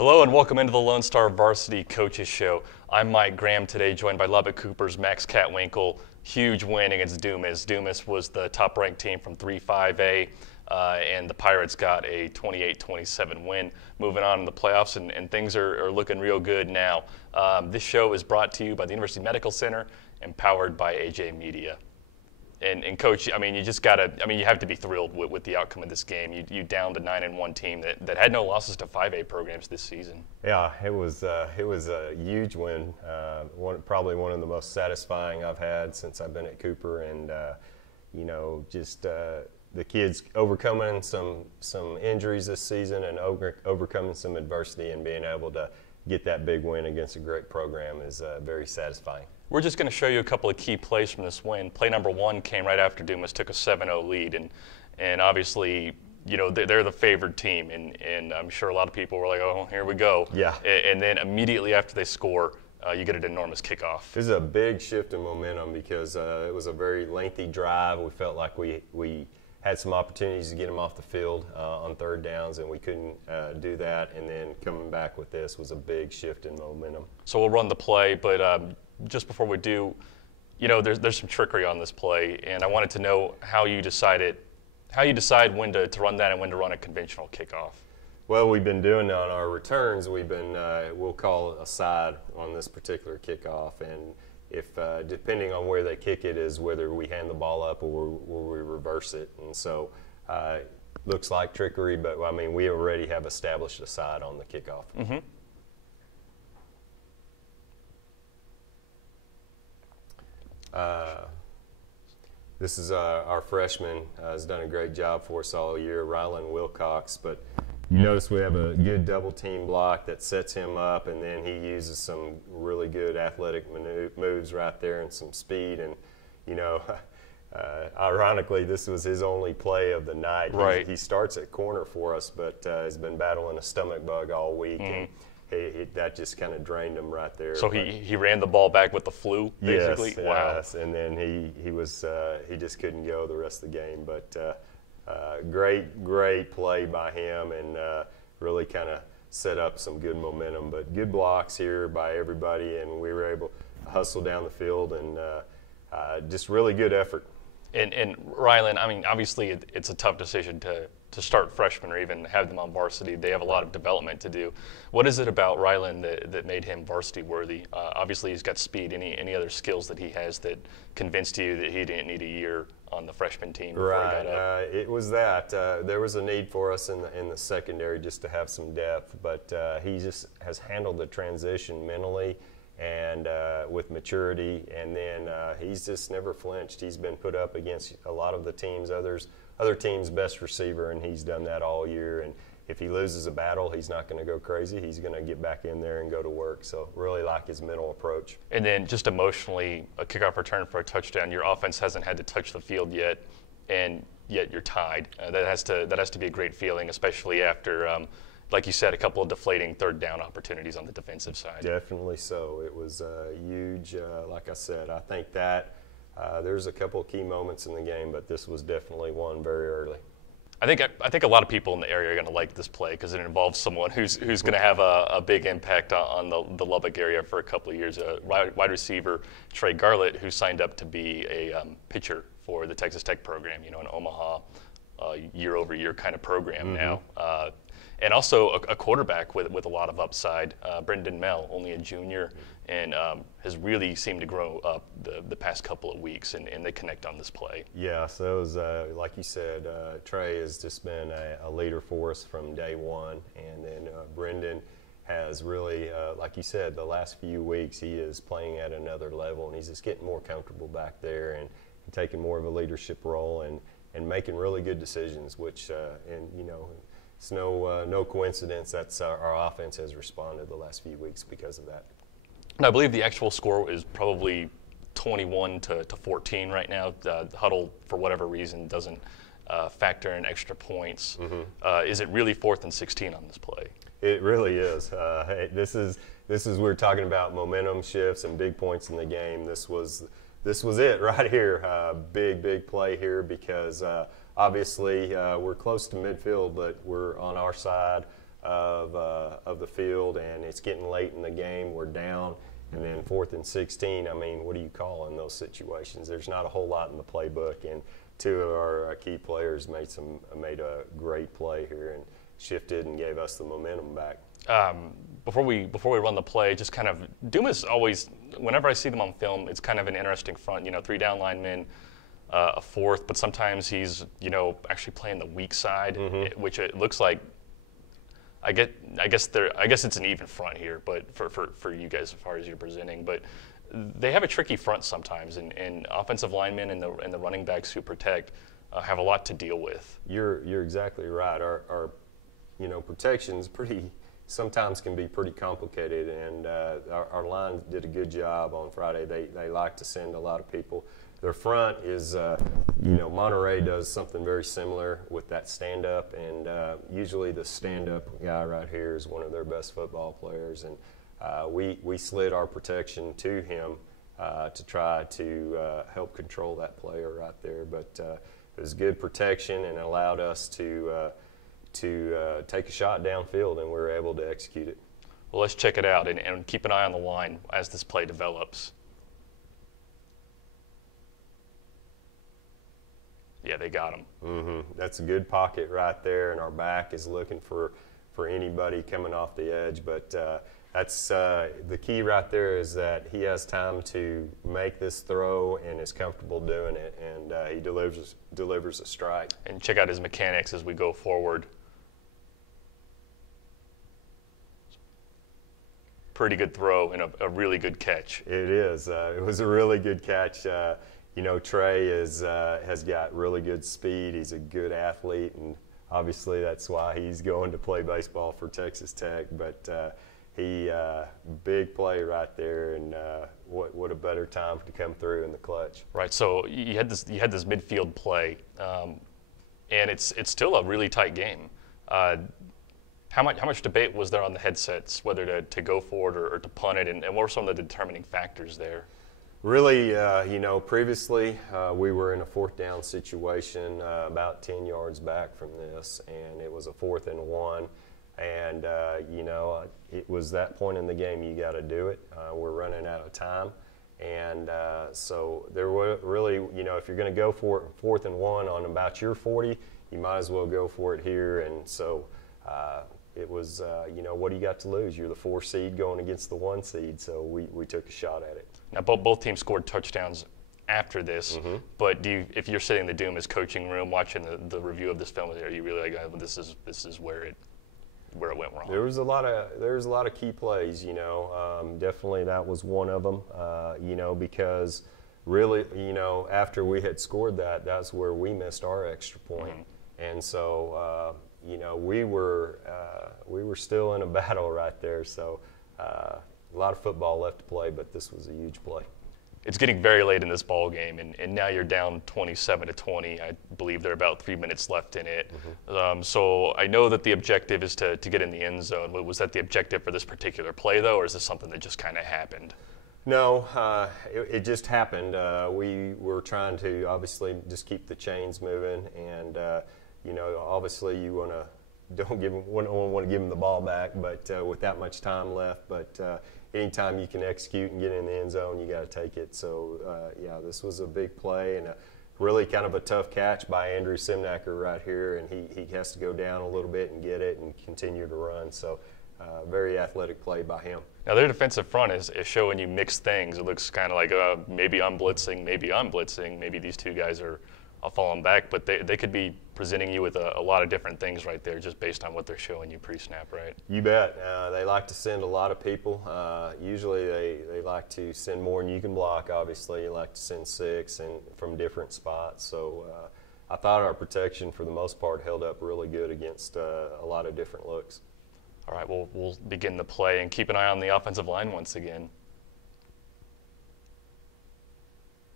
Hello and welcome into the Lone Star Varsity Coaches Show. I'm Mike Graham today, joined by Lubbock-Cooper's Max Kattwinkel. Huge win against Dumas. Dumas was the top-ranked team from 3-5A, and the Pirates got a 28-27 win, moving on in the playoffs, and things are looking real good now. This show is brought to you by the University Medical Center and powered by AJ Media. And Coach, I mean, you just gotta. I mean, you have to be thrilled with the outcome of this game. You downed a 9-1 team that had no losses to 5A programs this season. Yeah, it was a huge win. Probably one of the most satisfying I've had since I've been at Cooper, and just the kids overcoming some injuries this season and overcoming some adversity and being able to get that big win against a great program is very satisfying. We're just going to show you a couple of key plays from this win. Play number 1 came right after Dumas took a 7-0 lead, and obviously, they're the favored team, and I'm sure a lot of people were like, oh, here we go. Yeah. And then immediately after they score, you get an enormous kickoff. This is a big shift in momentum because it was a very lengthy drive. We felt like we had some opportunities to get them off the field on third downs, and we couldn't do that. And then coming back with this was a big shift in momentum. So we'll run the play, but just before we do, there's some trickery on this play, and I wanted to know how you decide when to run that and when to run a conventional kickoff. Well, we've been doing on our returns. We'll call a side on this particular kickoff, and if depending on where they kick it is whether we hand the ball up or we reverse it. And so looks like trickery, but I mean we already have established a side on the kickoff. Mm-hmm. This is our freshman, has done a great job for us all year, Rylan Wilcox, but you notice we have a good double team block that sets him up, and then he uses some really good athletic moves right there and some speed, and ironically this was his only play of the night. Right. He starts at corner for us, but has been battling a stomach bug all week. Mm-hmm. And that just kind of drained him right there. So he ran the ball back with the flu, basically? Yes, wow. Yes, and then he just couldn't go the rest of the game. But great play by him, and really kind of set up some good momentum. But good blocks here by everybody, and we were able to hustle down the field, and just really good effort. And Rylan, I mean, obviously it's a tough decision to start freshmen or even have them on varsity. They have a lot of development to do. What is it about Rylan that made him varsity worthy? Obviously he's got speed. Any other skills that he has that convinced you that he didn't need a year on the freshman team before right. he got up? It was that. There was a need for us in the secondary just to have some depth, but he just has handled the transition mentally and with maturity, and then he's just never flinched. He's been put up against a lot of the teams, other teams' best receiver, and he's done that all year. And if he loses a battle, he's not going to go crazy. He's going to get back in there and go to work. So really like his mental approach. And then just emotionally, a kickoff return for a touchdown. Your offense hasn't had to touch the field yet, and yet you're tied. That has to be a great feeling, especially after, like you said, a couple of deflating third down opportunities on the defensive side. Definitely so. It was huge. Like I said, I think that there's a couple of key moments in the game, but this was definitely one very early. I think a lot of people in the area are going to like this play because it involves someone who's going to have a big impact on the Lubbock area for a couple of years. Wide receiver Trey Garlett, who signed up to be a pitcher for the Texas Tech program, an Omaha year-over-year kind of program now. And also a quarterback with a lot of upside, Brendan Mell, only a junior, and has really seemed to grow up the past couple of weeks, and they connect on this play. Yeah, so it was, like you said, Trey has just been a leader for us from day one, and then Brendan has really, like you said, the last few weeks he is playing at another level, and he's just getting more comfortable back there and taking more of a leadership role and making really good decisions, which, it's no coincidence that's our offense has responded the last few weeks because of that. And I believe the actual score is probably 21-14 right now. The huddle, for whatever reason, doesn't factor in extra points. Is it really 4th and 16 on this play? It really is. This is we're talking about momentum shifts and big points in the game. This was it right here. Big play here because obviously we're close to midfield, but we're on our side of the field, and it's getting late in the game. We're down, and then 4th and 16. I mean, what do you call in those situations? There's not a whole lot in the playbook, and two of our key players made a great play here and shifted and gave us the momentum back. Before we run the play, just kind of Dumas always, whenever I see them on film, it's kind of an interesting front. 3 down linemen, a fourth, but sometimes he's actually playing the weak side, which it looks like. I guess it's an even front here, but for you guys as far as you're presenting, but they have a tricky front sometimes, and offensive linemen and the running backs who protect have a lot to deal with. You're exactly right. Our protection's sometimes can be pretty complicated, and our line did a good job on Friday. They like to send a lot of people. Their front is, Monterey does something very similar with that stand-up, and usually the stand-up guy right here is one of their best football players, and we slid our protection to him to try to help control that player right there. But it was good protection and allowed us to take a shot downfield, and we were able to execute it. Well, let's check it out and keep an eye on the line as this play develops. Yeah, they got him. That's a good pocket right there, and our back is looking for anybody coming off the edge. But that's the key right there, is that he has time to make this throw and is comfortable doing it, and he delivers a strike. And check out his mechanics as we go forward. Pretty good throw and a really good catch. It is. It was a really good catch. Trey has got really good speed. He's a good athlete, and obviously that's why he's going to play baseball for Texas Tech. But big play right there, and what a better time to come through in the clutch. Right. So you had this midfield play, and it's still a really tight game. How much debate was there on the headsets whether to go for it or to punt it, and what were some of the determining factors there? Really, previously we were in a 4th down situation about 10 yards back from this, and it was a 4th and 1. And, it was that point in the game you got to do it. We're running out of time. And so there were really, if you're going to go for it 4th and 1 on about your 40, you might as well go for it here. And so it was, what do you got to lose? You're the 4 seed going against the 1 seed, so we took a shot at it. Now, both teams scored touchdowns after this, but if you're sitting in the Dumas coaching room watching the review of this film, are you really like, oh, this is where it went wrong? There was a lot of key plays, definitely that was one of them, because really, after we had scored that's where we missed our extra point. And so, we were still in a battle right there. So a lot of football left to play, but this was a huge play. It's getting very late in this ball game, and now you're down 27-20. I believe there are about 3 minutes left in it. So I know that the objective is to get in the end zone. Was that the objective for this particular play, though, or is this something that just kind of happened? No, it just happened. We were trying to obviously just keep the chains moving, and obviously you don't want to give them the ball back, but with that much time left. But anytime you can execute and get in the end zone, you got to take it. So this was a big play and really kind of a tough catch by Andrew Simnacker right here, and he has to go down a little bit and get it and continue to run. So very athletic play by him. Now their defensive front is showing you mixed things. It looks kind of like maybe I'm blitzing, maybe these two guys are falling back, but they could be presenting you with a lot of different things right there just based on what they're showing you pre-snap, right? You bet. They like to send a lot of people. Usually they like to send more than you can block, obviously. You like to send 6 and from different spots. So I thought our protection for the most part held up really good against a lot of different looks. All right, we'll begin the play and keep an eye on the offensive line once again.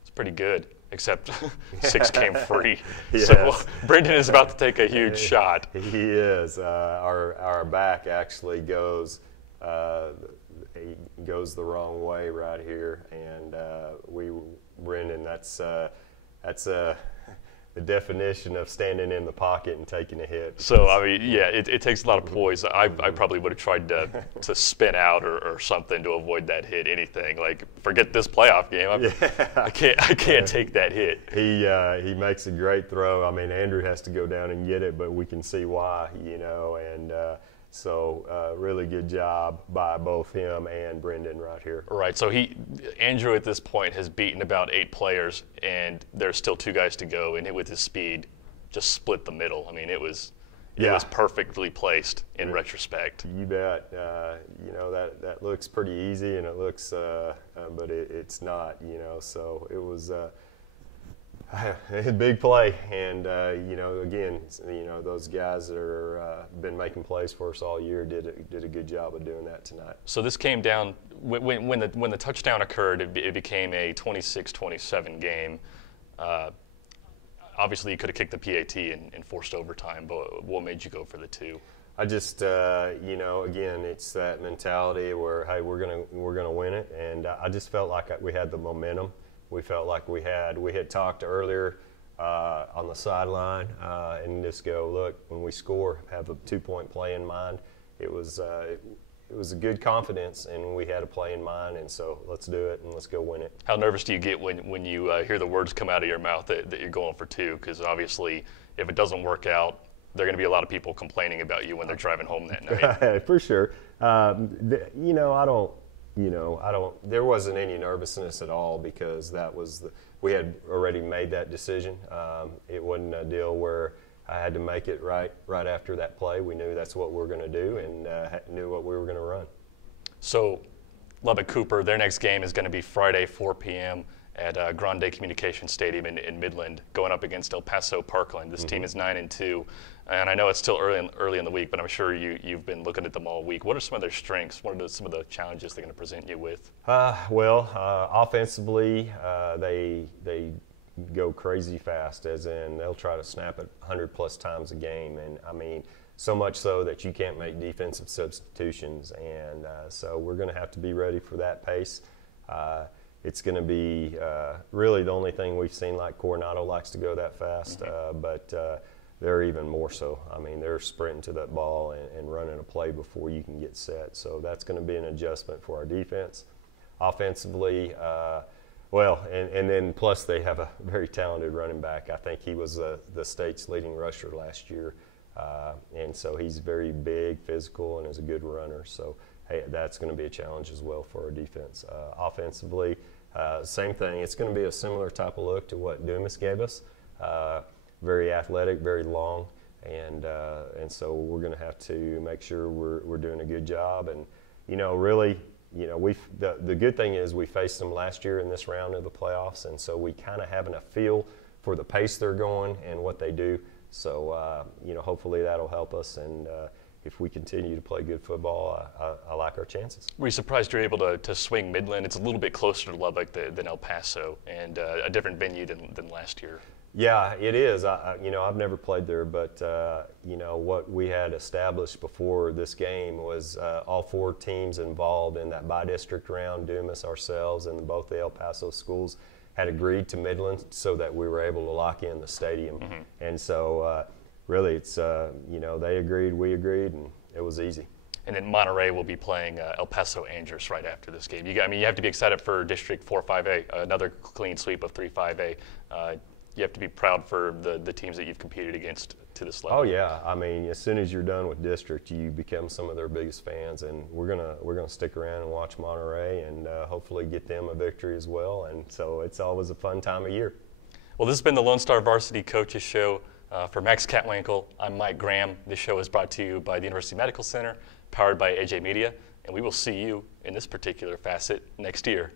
It's pretty good, except 6 came free. Yes. So Brendan is about to take a huge shot. He is. Our back actually goes the wrong way right here, and Brendan, that's the definition of standing in the pocket and taking a hit. So, I mean, yeah, it takes a lot of poise. I probably would have tried to spin out or something to avoid that hit, anything. Like, forget this playoff game. I can't take that hit. He makes a great throw. I mean, Andrew has to go down and get it, but we can see why, and so really good job by both him and Brendan right here. Right, so Andrew at this point has beaten about 8 players, and there's still 2 guys to go, and with his speed, just split the middle. I mean, it was perfectly placed in retrospect. You bet. That looks pretty easy, and it looks, but it's not. So it was a big play, and again, those guys that are been making plays for us all year did a good job of doing that tonight. So this came down when the touchdown occurred. It became a 26-27 game. Obviously, you could have kicked the PAT and forced overtime, but what made you go for the 2? I just, again, it's that mentality where, hey, we're gonna win it, and I just felt like we had the momentum. We felt like we had talked earlier on the sideline and just go, look, when we score, have a 2-point play in mind. It was a good confidence, and we had a play in mind, and so let's do it and let's go win it. How nervous do you get when you hear the words come out of your mouth that you're going for 2? Because obviously, if it doesn't work out, there are going to be a lot of people complaining about you when they're driving home that night. For sure. There wasn't any nervousness at all because we had already made that decision. It wasn't a deal where I had to make it right after that play. We knew that's what we were going to do and knew what we were going to run. So Lubbock-Cooper, their next game is going to be Friday, 4 p.m. at Grande Communications Stadium in Midland, going up against El Paso Parkland. This team is 9-2, and I know it's still early in the week, but I'm sure you've been looking at them all week. What are some of their strengths? What are some of the challenges they're going to present you with? Offensively, they go crazy fast, as in they'll try to snap it 100+ times a game, and I mean, so much so that you can't make defensive substitutions, and so we're going to have to be ready for that pace. It's going to be really the only thing we've seen like Coronado likes to go that fast, but they're even more so. I mean, they're sprinting to that ball and running a play before you can get set. So that's going to be an adjustment for our defense. Offensively, and then plus they have a very talented running back. I think he was the state's leading rusher last year, and so he's very big, physical, and is a good runner. So hey, that's going to be a challenge as well for our defense. Offensively, same thing. It's going to be a similar type of look to what Dumas gave us. Very athletic, very long, and so we're going to have to make sure we're doing a good job. And really, the good thing is we faced them last year in this round of the playoffs, and so we kind of having a feel for the pace they're going and what they do. So hopefully that'll help us. And if we continue to play good football, I like our chances. Were you surprised you're able to swing Midland? It's a little bit closer to Lubbock than El Paso, and a different venue than last year. Yeah, it is. I've never played there, but what we had established before this game was all 4 teams involved in that bi-district round, Dumas, ourselves, and both the El Paso schools had agreed to Midland so that we were able to lock in the stadium. And so really it's, they agreed, we agreed, and it was easy. And then Monterey will be playing El Paso Angers right after this game. You have to be excited for District 4-5A, another clean sweep of 3-5A. You have to be proud for the teams that you've competed against to this level. Oh yeah, I mean, as soon as you're done with district, you become some of their biggest fans, and we're gonna stick around and watch Monterey and hopefully get them a victory as well. And so it's always a fun time of year. Well, this has been the Lone Star Varsity Coaches Show. For Max Kattwinkel, I'm Mike Graham. This show is brought to you by the University Medical Center, powered by AJ Media, and we will see you in this particular facet next year.